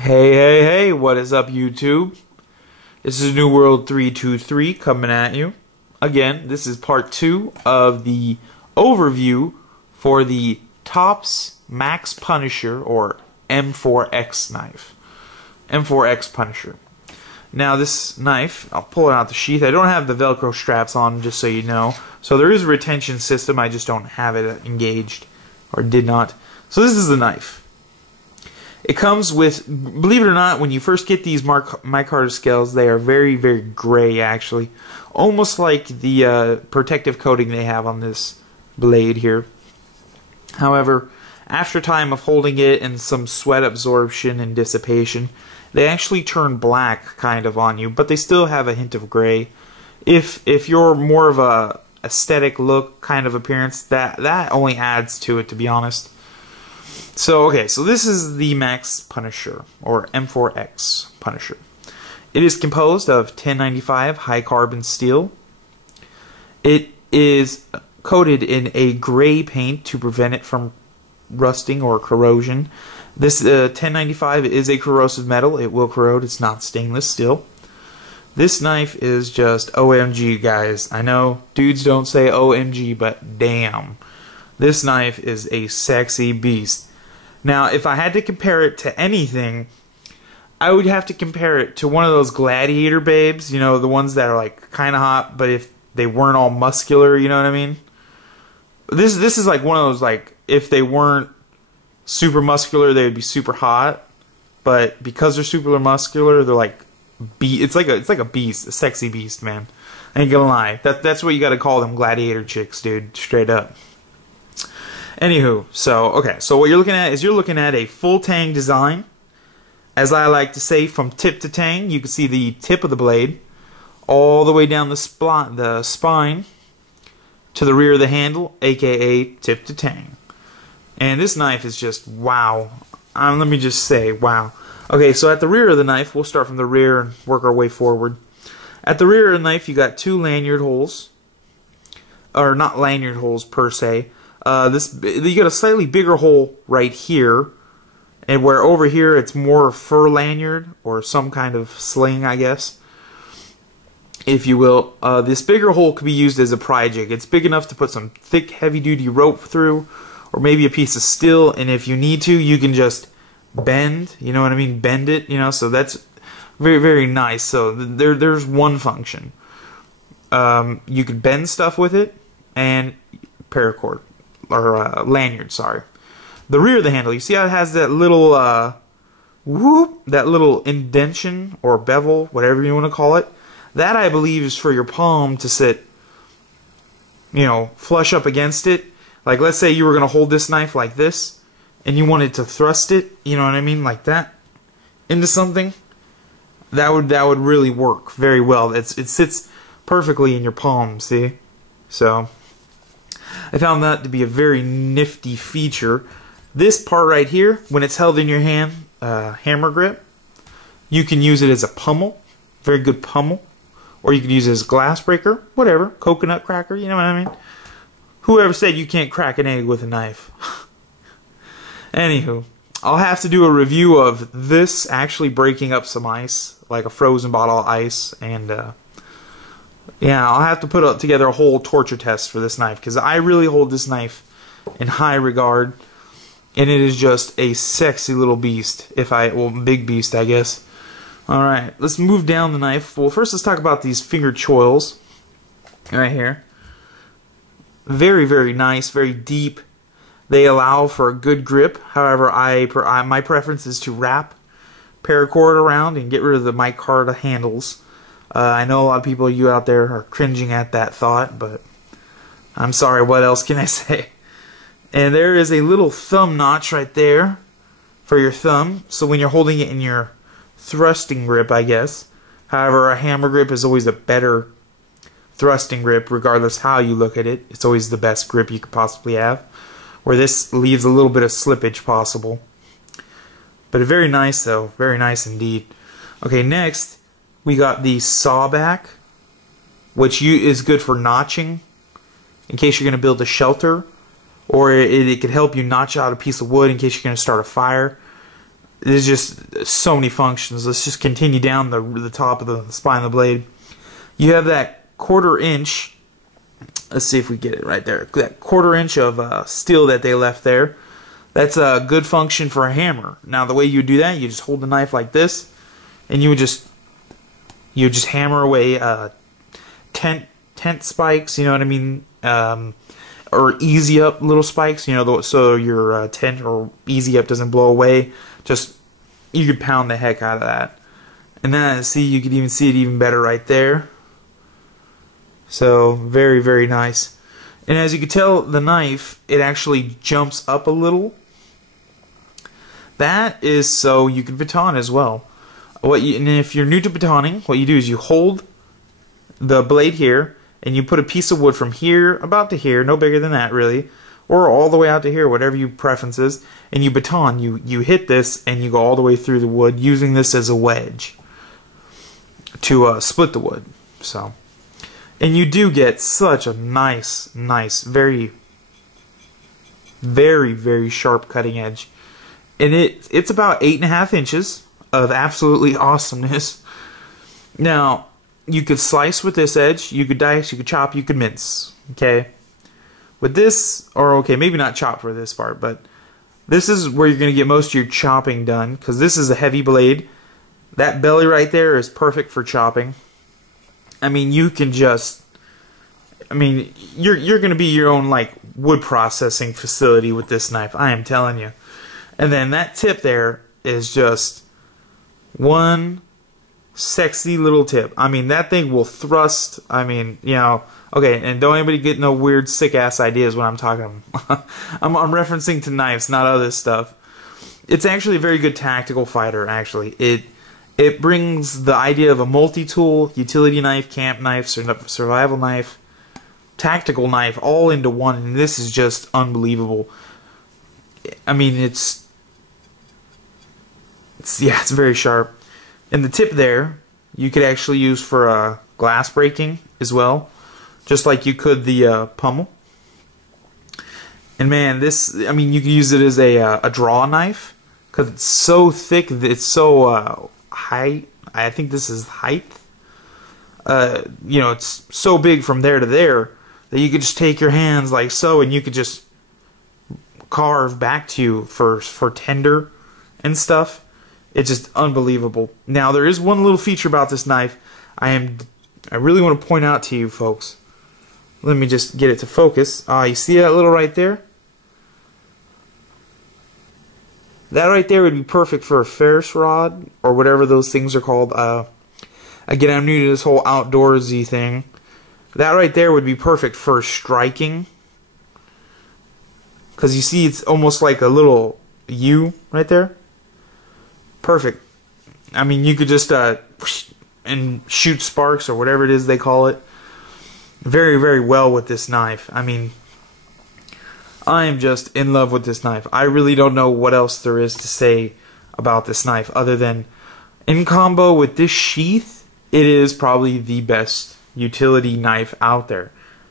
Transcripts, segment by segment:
Hey, what is up, YouTube? This is New World 323 coming at you. Again, this is part 2 of the overview for the Tops Max Punisher, or M4X knife. M4X Punisher. Now this knife, I'll pull it out the sheath. I don't have the Velcro straps on, just so you know. So there is a retention system, I just don't have it engaged, or did not. So this is the knife. It comes with, believe it or not, when you first get these micarta scales, they are very, very gray, actually. Almost like the protective coating they have on this blade here. However, after time of holding it and some sweat absorption and dissipation, they actually turn black kind of on you, but they still have a hint of gray. If you're more of a aesthetic look kind of appearance, that only adds to it, to be honest. So this is the Max Punisher, or M4X Punisher. It is composed of 1095 high carbon steel. It is coated in a gray paint to prevent it from rusting or corrosion. This 1095 is a corrosive metal. It will corrode. It's not stainless steel. This knife is just OMG, guys. I know dudes don't say OMG, but damn. This knife is a sexy beast. Now, if I had to compare it to anything, I would have to compare it to one of those gladiator babes, you know, the ones that are like kind of hot, but if they weren't all muscular, you know what I mean? This is like one of those, like, if they weren't super muscular, they would be super hot, but because they're super muscular, they're like it's like a beast, a sexy beast, man. I ain't gonna lie. That's what you got to call them, gladiator chicks, dude, straight up. Anywho, so what you're looking at is a full tang design. As I like to say, from tip to tang, you can see the tip of the blade all the way down the spine to the rear of the handle, aka tip to tang. And this knife is just wow. Let me just say wow. Okay, so at the rear of the knife, we'll start from the rear and work our way forward. At the rear of the knife, you got two lanyard holes, or not lanyard holes per se. You got a slightly bigger hole right here, and where over here it's more fur lanyard or some kind of sling, I guess, if you will. This bigger hole could be used as a pry jig. It's big enough to put some thick, heavy-duty rope through, or maybe a piece of steel. And if you need to, you can just bend. You know what I mean? Bend it. You know, so that's very, very nice. So there's one function. You could bend stuff with it, and paracord. Or lanyard, sorry. The rear of the handle, you see how it has that little that little indentation or bevel, whatever you want to call it. That, I believe, is for your palm to sit, you know, flush up against it. Like, let's say you were going to hold this knife like this, and you wanted to thrust it, you know what I mean, like that, into something. That would really work very well. It sits perfectly in your palm, see? So I found that to be a very nifty feature. This part right here, when it's held in your hand, hammer grip, you can use it as a pummel, very good pummel, or you can use it as a glass breaker, whatever, coconut cracker, you know what I mean? Whoever said you can't crack an egg with a knife? Anywho, I'll have to do a review of this actually breaking up some ice, like a frozen bottle of ice, and yeah, I'll have to put together a whole torture test for this knife, because I really hold this knife in high regard, and it is just a sexy little beast. Well, big beast, I guess. Alright, let's move down the knife. Well, first let's talk about these finger choils right here. Very, very nice, very deep. They allow for a good grip. However, my preference is to wrap paracord around and get rid of the micarta handles. I know a lot of people, you out there, are cringing at that thought, but I'm sorry, what else can I say? And there is a little thumb notch right there for your thumb, so when you're holding it in your thrusting grip, I guess. However, a hammer grip is always a better thrusting grip, regardless how you look at it. It's always the best grip you could possibly have, where this leaves a little bit of slippage possible. But very nice, though. Very nice indeed. Okay, next we got the sawback, which is good for notching, in case you're going to build a shelter, or it could help you notch out a piece of wood in case you're going to start a fire. There's just so many functions. Let's just continue down the top of the spine of the blade. You have that 1/4 inch. Let's see if we get it right there. That 1/4 inch of steel that they left there. That's a good function for a hammer. Now the way you do that, you just hold the knife like this, and you would just hammer away tent spikes. You know what I mean? Or easy up little spikes. You know, so your tent or easy up doesn't blow away. Just you could pound the heck out of that. And then see, you could even see it even better right there. So very, very nice. And as you can tell, the knife, it actually jumps up a little. That is so you can baton as well. And if you're new to batoning, what you do is you hold the blade here, and you put a piece of wood from here about to here, no bigger than that really, or all the way out to here, whatever your preference is, and you baton. You hit this, and you go all the way through the wood, using this as a wedge to split the wood. So. And you do get such a nice, very, very, very sharp cutting edge. And it's about 8.5 inches of absolutely awesomeness. Now, you could slice with this edge, you could dice, you could chop, you could mince. Okay? With this, or okay, maybe not chop for this part, but this is where you're going to get most of your chopping done, because this is a heavy blade. That belly right there is perfect for chopping. I mean, you can just, I mean, you're going to be your own, like, wood processing facility with this knife, I am telling you. And then that tip there is just one sexy little tip. I mean, that thing will thrust, I mean, you know, okay, and don't anybody get no weird sick-ass ideas when I'm talking. I'm referencing to knives, not other stuff. It's actually a very good tactical fighter, actually. It brings the idea of a multi-tool, utility knife, camp knife, survival knife, tactical knife, all into one, and this is just unbelievable. I mean, it's very sharp. And the tip there, you could actually use for glass breaking as well, just like you could the pommel. And man, this, I mean, you can use it as a draw knife, because it's so thick, it's so height. I think this is height. You know, it's so big from there to there that you could just take your hands like so, and you could just carve back to you for tender and stuff. It's just unbelievable. Now, there is one little feature about this knife I really want to point out to you folks. Let me just get it to focus. You see that little right there? That right there would be perfect for a Ferris rod, or whatever those things are called. Again, I'm new to this whole outdoorsy thing. That right there would be perfect for striking. Because you see, it's almost like a little U right there. Perfect. I mean, you could just and shoot sparks, or whatever it is they call it, very, very well with this knife. I mean, I am just in love with this knife. I really don't know what else there is to say about this knife other than, in combo with this sheath, it is probably the best utility knife out there,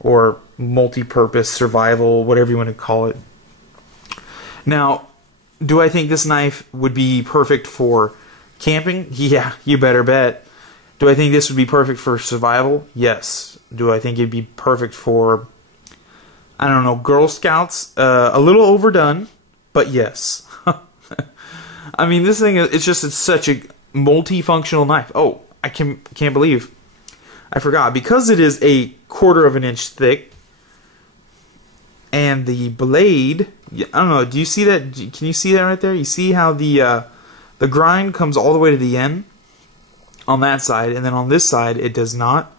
or multi-purpose survival, whatever you want to call it. Now, do I think this knife would be perfect for camping? Yeah, you better bet. Do I think this would be perfect for survival? Yes. Do I think it'd be perfect for, I don't know, Girl Scouts? A little overdone, but yes. I mean, this thing, it's such a multifunctional knife. Oh, I can't believe I forgot. Because it is a 1/4 inch thick, and the blade, I don't know, do you see that? Can you see that right there? You see how the grind comes all the way to the end on that side, and then on this side it does not.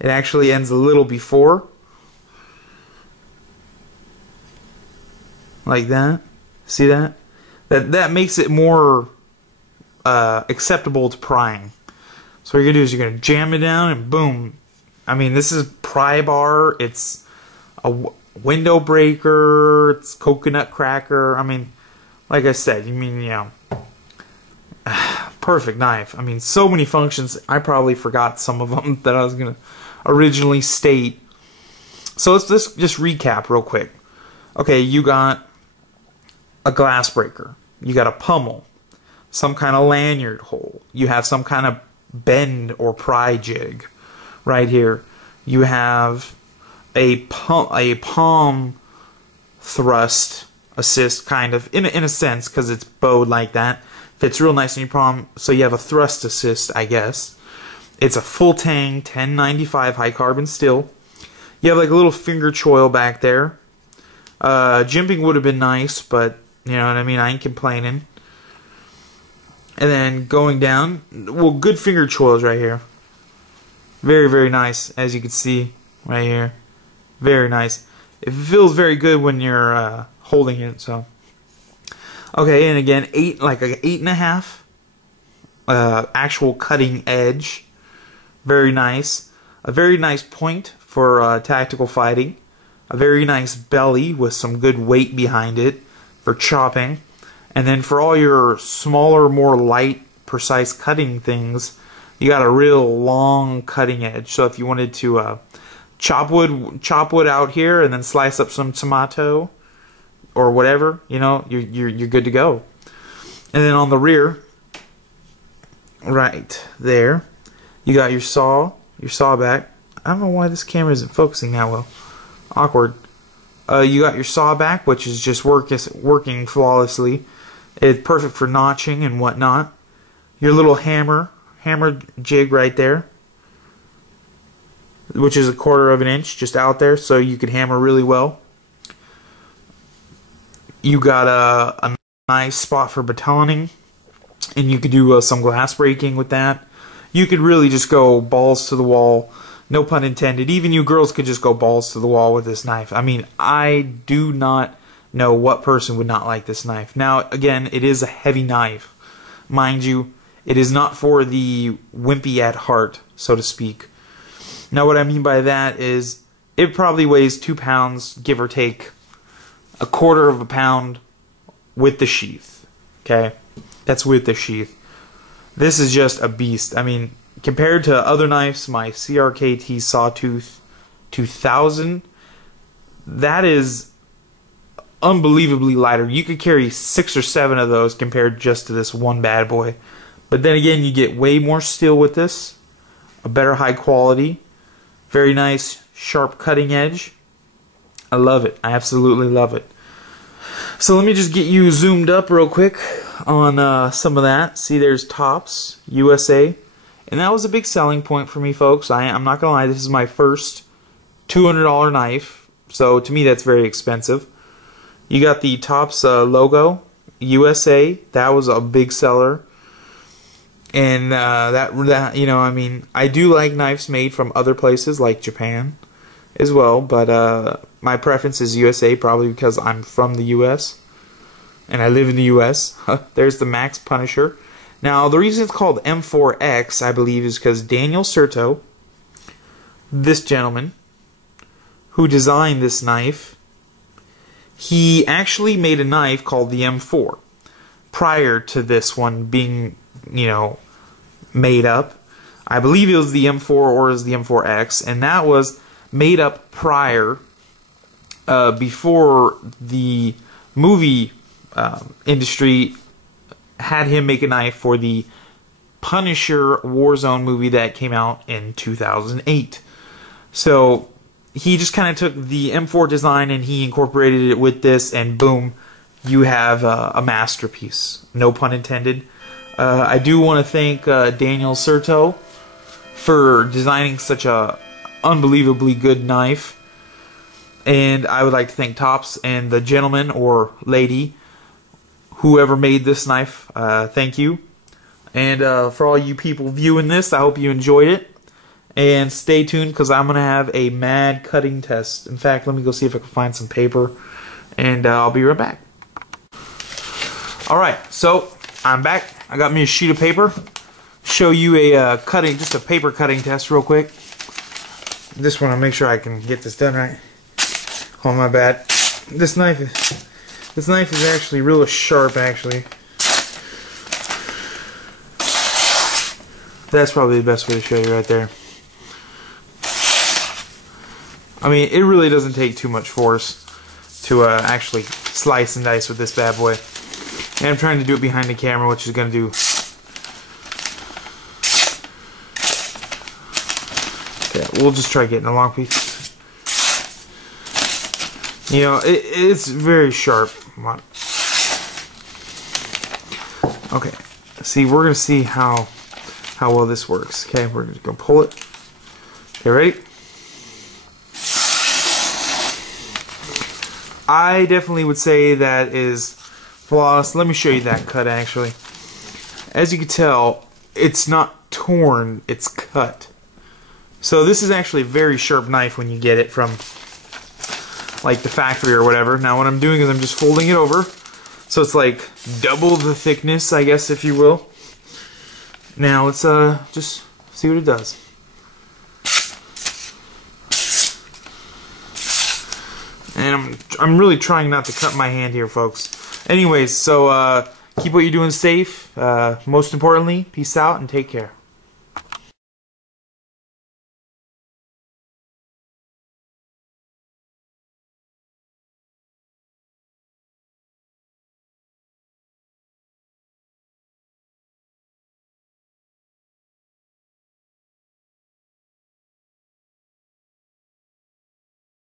It actually ends a little before. Like that. See that? That makes it more acceptable to prying. So what you're going to do is you're going to jam it down and boom. I mean, this is pry bar. It's a window breaker. It's coconut cracker. I mean, like I said, you mean, you know, perfect knife. I mean, so many functions. I probably forgot some of them that I was going to originally state. So let's just recap real quick. Okay, you got a glass breaker. You got a pommel. some kind of lanyard hole. You have some kind of bend or pry jig right here. You have a palm thrust assist, kind of, in a sense, because it's bowed like that. Fits real nice in your palm, so you have a thrust assist, I guess. It's a full tang 1095 high carbon steel. You have like a little finger choil back there. Jimping would have been nice, but you know what I mean, I ain't complaining. And then going down, well, good finger choils right here. Very, very nice, as you can see right here. Very nice. It feels very good when you're holding it. So, okay, and again, like an 8.5 actual cutting edge. Very nice. A very nice point for tactical fighting. A very nice belly with some good weight behind it for chopping. And then for all your smaller, more light, precise cutting things, you got a real long cutting edge. So if you wanted to chop wood out here and then slice up some tomato or whatever, you know, you're good to go. And then on the rear, right there, you got your saw back. I don't know why this camera isn't focusing that well. Awkward. You got your saw back, which is just working flawlessly. It's perfect for notching and whatnot. Your little hammer jig right there, which is 1/4 of an inch just out there, so you could hammer really well. You got a nice spot for batoning, and you could do some glass breaking with that. You could really just go balls to the wall, no pun intended. Even you girls could just go balls to the wall with this knife. I mean, I do not know what person would not like this knife. Now, again, it is a heavy knife. Mind you, it is not for the wimpy at heart, so to speak. Now, what I mean by that is it probably weighs 2 pounds, give or take 1/4 of a pound with the sheath. Okay? That's with the sheath. This is just a beast. I mean, compared to other knives, my CRKT Sawtooth 2000, that is unbelievably lighter. You could carry 6 or 7 of those compared just to this one bad boy. But then again, you get way more steel with this, a better high quality, very nice sharp cutting edge. I love it. I absolutely love it. So let me just get you zoomed up real quick on some of that. See, there's Tops USA, and that was a big selling point for me, folks. I'm not gonna lie, this is my first $200 knife, so to me that's very expensive. You got the Tops logo, USA. That was a big seller. And that you know, I mean, I do like knives made from other places like Japan as well, but my preference is USA, probably because I'm from the US and I live in the US. There's the Max Punisher. Now, the reason it's called M4X, I believe, is because Daniel Serto, this gentleman who designed this knife, he actually made a knife called the M4 prior to this one being, you know, made up. I believe it was the M4 or it was the M4X, and that was made up prior, before the movie industry had him make a knife for the Punisher Warzone movie that came out in 2008. So he just kind of took the M4 design and he incorporated it with this, and boom, you have a masterpiece. No pun intended. I do want to thank Daniel Serto for designing such a unbelievably good knife, and I would like to thank Tops and the gentleman or lady whoever made this knife. Thank you. And for all you people viewing this, I hope you enjoyed it. And stay tuned, because I'm going to have a mad cutting test. In fact, let me go see if I can find some paper, and I'll be right back. Alright, so I'm back. I got me a sheet of paper. Show you a just a paper cutting test real quick. Just want to make sure I can get this done right. Oh, my bad. This knife is actually real sharp, actually. That's probably the best way to show you right there. I mean, it really doesn't take too much force to actually slice and dice with this bad boy. And I'm trying to do it behind the camera, which is going to do... Okay, we'll just try getting a long piece. You know, it's very sharp. Okay, see, we're going to see how well this works. Okay, we're just going to pull it. Okay, ready? I definitely would say that is flawless. Let me show you that cut, actually. As you can tell, it's not torn, it's cut. So this is actually a very sharp knife when you get it from like the factory or whatever. Now what I'm doing is I'm just folding it over. So it's like double the thickness, I guess, if you will. Now let's just see what it does. And I'm really trying not to cut my hand here, folks. Anyways, so keep what you're doing safe. Most importantly, peace out and take care.